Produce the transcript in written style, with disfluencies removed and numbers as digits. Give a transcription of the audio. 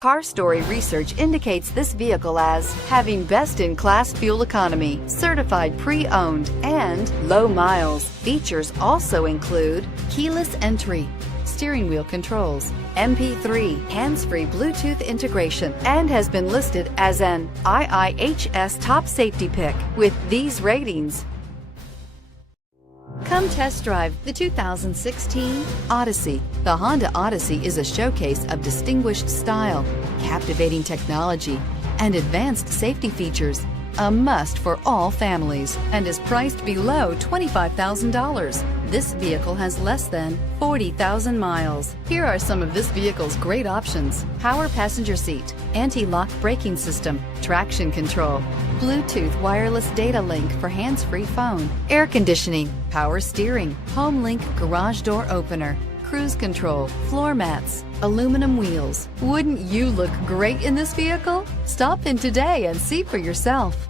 Car Story research indicates this vehicle as having best-in-class fuel economy, certified pre-owned, and low miles. Features also include keyless entry, steering wheel controls, MP3, hands-free Bluetooth integration, and has been listed as an IIHS top safety pick with these ratings. Come test drive the 2016 Odyssey. The Honda Odyssey is a showcase of distinguished style, captivating technology, and advanced safety features. A must for all families and is priced below $25,000. This vehicle has less than 40,000 miles. Here are some of this vehicle's great options: power passenger seat, anti-lock braking system, traction control, Bluetooth wireless data link for hands-free phone, air conditioning, power steering, home link garage door opener, cruise control, floor mats, aluminum wheels. Wouldn't you look great in this vehicle? Stop in today and see for yourself.